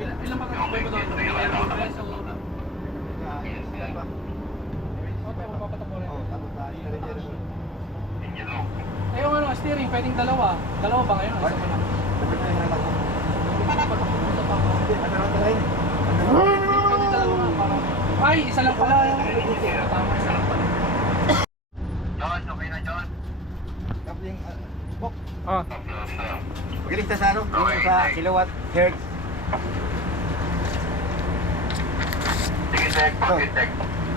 Ilan pa tatakboy mo doon? Air compress o... Okay, mapapatakbo rin. Eh, yung ano, steering, pwedeng dalawa. Dalawa ba ngayon? Isa pa lang. Pwede dalawa nga, parang... Ay, isa lang pala. Tama, isa lang pala. John, okay na John? Kapling, bok. Ah. Magaling sa ano? Yung sa kilowatt hertz. Sige, check. Check.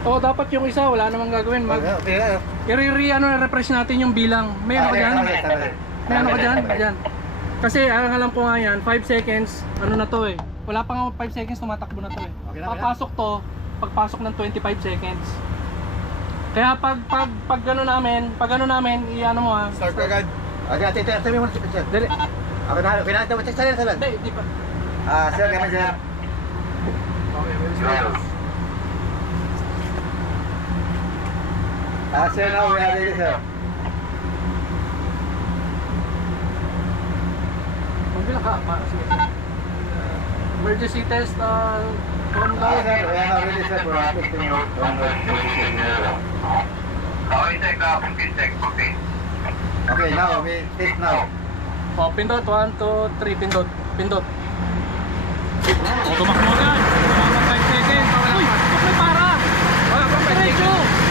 Oh, dapat yung isa, wala namang gagawin. Okay, I-refresh natin yung bilang. May ano ka dyan? May ano ka dyan? Dyan. Kasi ang alam ko nga yan, 5 seconds, ano na to eh. Wala pa nga 5 seconds, tumatakbo na to eh. Okay na, Papasok to, pagpasok ng 25 seconds. Kaya pag gano'n namin, i-ano mo ha. Start agad. Okay, tabi mo na si Sir. Dali. Okay na, tabi mo sa sir. Hindi pa. Sir, kaya sir. John. Sir, now we are ready, sir. Magbilang ka, sige. Emergency test, from Sir, we are now ready, sir, for our testing. Okay, check na. Check. Okay. Okay, now we test now. Oh, pindot, 1, 2, 3, pindot. Oh, tumakbo agad. 5 seconds. Uy, may para. Diretso.